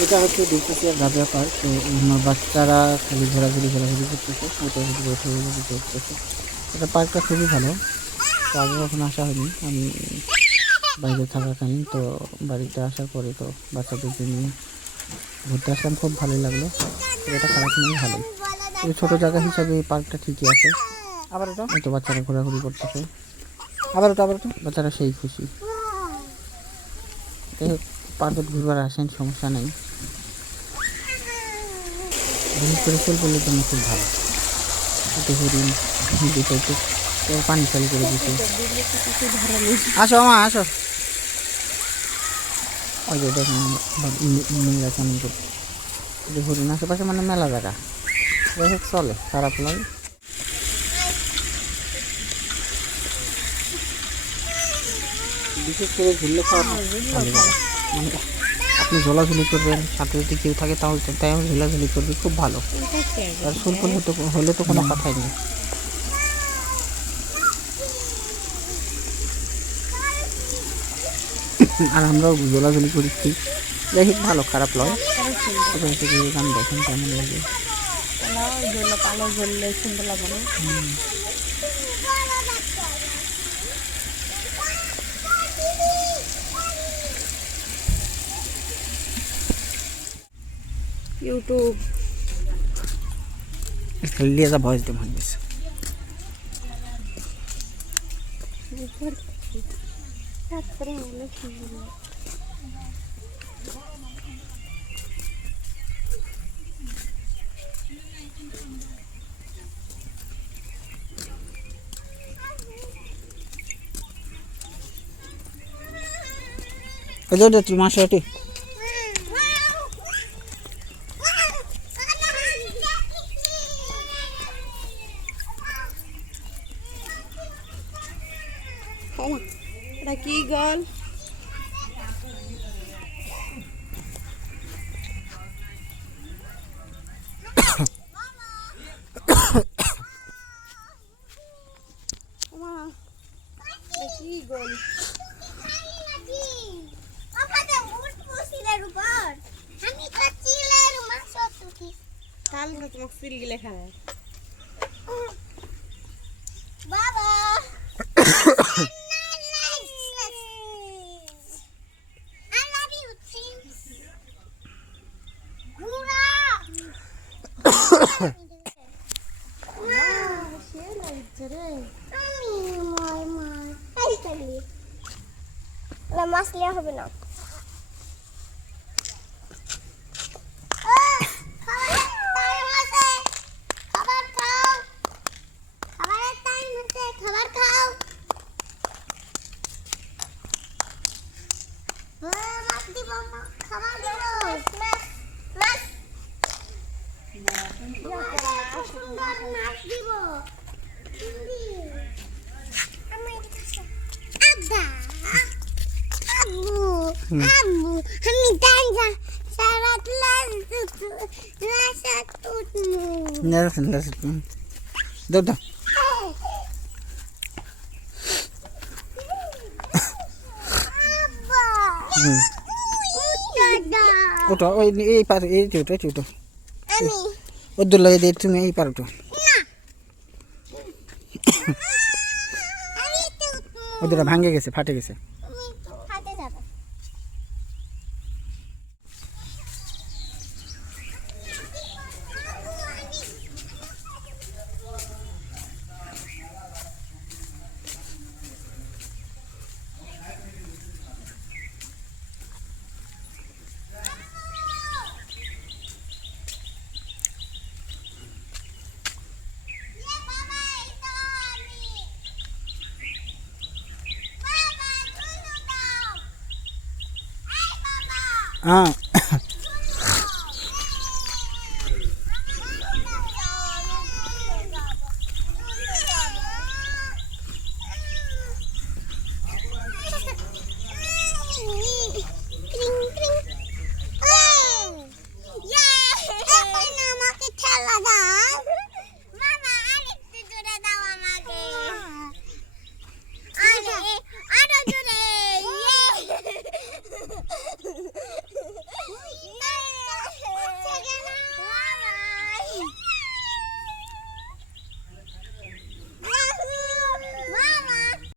এটা হচ্ছে ডিসোসিয়া গাঁজা পার্ক। তো আমার বাচ্চারা খালি ঘোরাঘুরি করতেছে, ওটা উঠে করতেছে। এটা পার্কটা খুবই ভালো। তো আগে কখনো আসা হয়নি আমি বাইরে থাকাকালীন। তো বাড়িতে আসার পরে তো বাচ্চাদেরকে নিয়ে ঘুরতে আসলাম, খুব ভালোই লাগলো। তো এটা খারাপ নেই, ভালোই। এই ছোটো জায়গা হিসাবে এই পার্কটা ঠিকই আছে। আবার ওটা তো বাচ্চারা ঘোরাঘুরি করতেছে, আবার ওটা বাচ্চারা সেই খুশি। পার্কে ঘুরবার আসেন, সমস্যা নেই। বিশেষ করে ফুলগুলির জন্য খুব ভালো। একটু হরিণ দিতে একটু পানি চালু করে দিতে। আসো মা আসো। ওই যে দেখুন মেয়েরা কেমন করছে। যে হরিণ আশেপাশে মানে মেলা জায়গা, যাই হোক চলে, খারাপ লাগে। বিশেষ করে ঘুরলে খারাপ মানে আপনি ঝোলাঝুলি করবেন, সাথে যদি কেউ থাকে তাহলে তাই আমি ঝোলাঝুলি করবি, খুব ভালো। আর সুলফুল হলে তো কোনো কথাই নেই। আর আমরাও ঝোলাঝুলি করেছি, যাই হোক ভালো, খারাপ লয়। গান দেখেন কেমন লাগে। ইউটিউব লিয়ে ভয়েস দিয়ে ভাঙিস। তুই মাসে ওটি এটা কি গল? কি গল? তাহলে তোমাকে সিল গিলে খায় বাবা। মাছ লিয়া হবে না। দাও ওটা ওই এই পার এই ওটা ওদের লাগে দিয়ে তুমি এই পার ওটা ওদের ভাঙে গেছে, ফাটে গেছে। हाँ